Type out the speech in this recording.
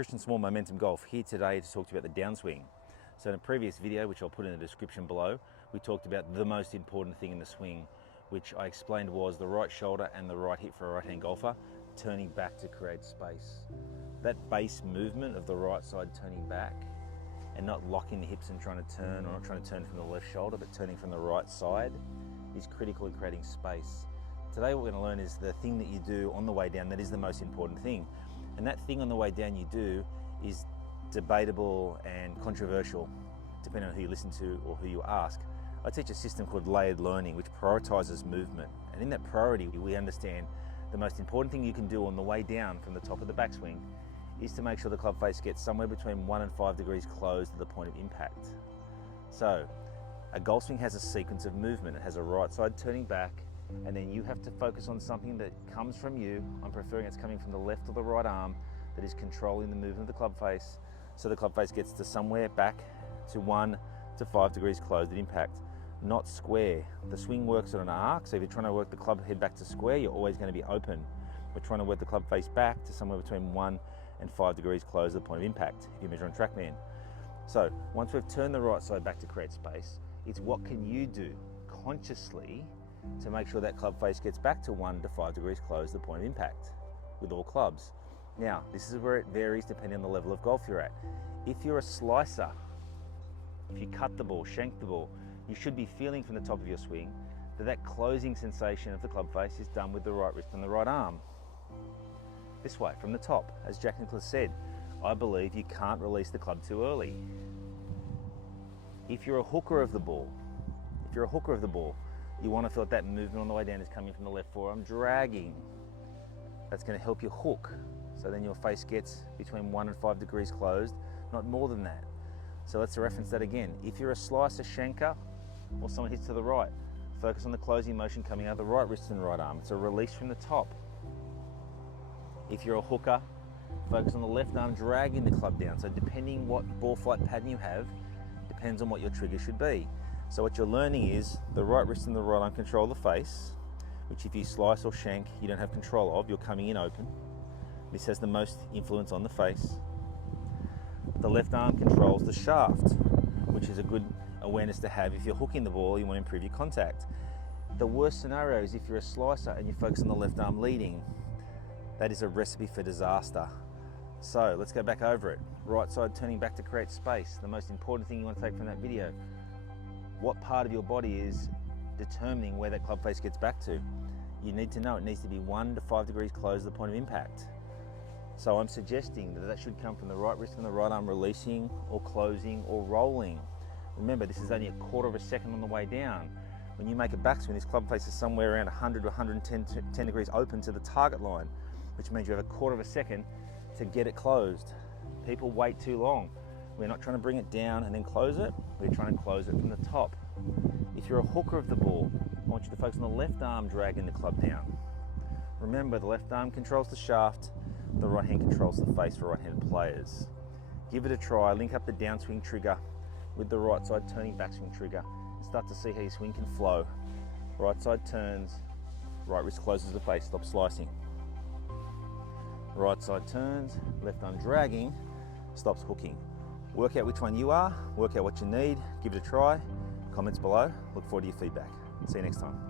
Christian Small Momentum Golf, here today to talk to you about the downswing. So in a previous video, which I'll put in the description below, we talked about the most important thing in the swing, which I explained was the right shoulder and the right hip for a right-hand golfer, turning back to create space. That base movement of the right side turning back and not locking the hips and trying to turn, or not trying to turn from the left shoulder, but turning from the right side, is critical in creating space. Today what we're going to learn is the thing that you do on the way down that is the most important thing. And that thing on the way down you do is debatable and controversial, depending on who you listen to or who you ask. I teach a system called layered learning, which prioritizes movement. And in that priority, we understand the most important thing you can do on the way down from the top of the backswing is to make sure the club face gets somewhere between 1 and 5 degrees closed to the point of impact. So a golf swing has a sequence of movement. It has a right side turning back, and then you have to focus on something that comes from you. I'm preferring it's coming from the left or the right arm that is controlling the movement of the club face, so the club face gets to somewhere back to 1 to 5 degrees closed at impact, not square. The swing works on an arc, so if you're trying to work the club head back to square, you're always going to be open. We're trying to work the club face back to somewhere between 1 and 5 degrees closed at the point of impact, if you measure on TrackMan. So once we've turned the right side back to create space, it's what can you do consciously to make sure that club face gets back to 1 to 5 degrees closed at the point of impact with all clubs. Now, this is where it varies depending on the level of golf you're at. If you're a slicer, if you cut the ball, shank the ball, you should be feeling from the top of your swing that closing sensation of the club face is done with the right wrist and the right arm. This way, from the top. As Jack Nicklaus said, I believe you can't release the club too early. If you're a hooker of the ball, you want to feel that movement on the way down is coming from the left forearm, dragging. That's going to help you hook. So then your face gets between 1 and 5 degrees closed, not more than that. So let's reference that again. If you're a slicer, shanker, or someone hits to the right, focus on the closing motion coming out of the right wrist and right arm. It's a release from the top. If you're a hooker, focus on the left arm dragging the club down. So depending what ball flight pattern you have, depends on what your trigger should be. So what you're learning is the right wrist and the right arm control the face, which if you slice or shank, you don't have control of, you're coming in open. This has the most influence on the face. The left arm controls the shaft, which is a good awareness to have. If you're hooking the ball, you want to improve your contact. The worst scenario is if you're a slicer and you focus on the left arm leading. That is a recipe for disaster. So let's go back over it. Right side turning back to create space. The most important thing you want to take from that video. What part of your body is determining where that club face gets back to? You need to know it needs to be 1 to 5 degrees closed at the point of impact. So I'm suggesting that should come from the right wrist and the right arm releasing or closing or rolling. Remember, this is only a quarter of a second on the way down. When you make a backswing, this club face is somewhere around 100 to 110 degrees open to the target line, which means you have a quarter of a second to get it closed. People wait too long. We're not trying to bring it down and then close it. We're trying to close it from the top. If you're a hooker of the ball, I want you to focus on the left arm dragging the club down. Remember, the left arm controls the shaft, the right hand controls the face for right-handed players. Give it a try, link up the downswing trigger with the right side turning backswing trigger, and start to see how your swing can flow. Right side turns, right wrist closes the face, stop slicing. Right side turns, left arm dragging, stops hooking. Work out which one you are, work out what you need, give it a try. Comments below, look forward to your feedback. See you next time.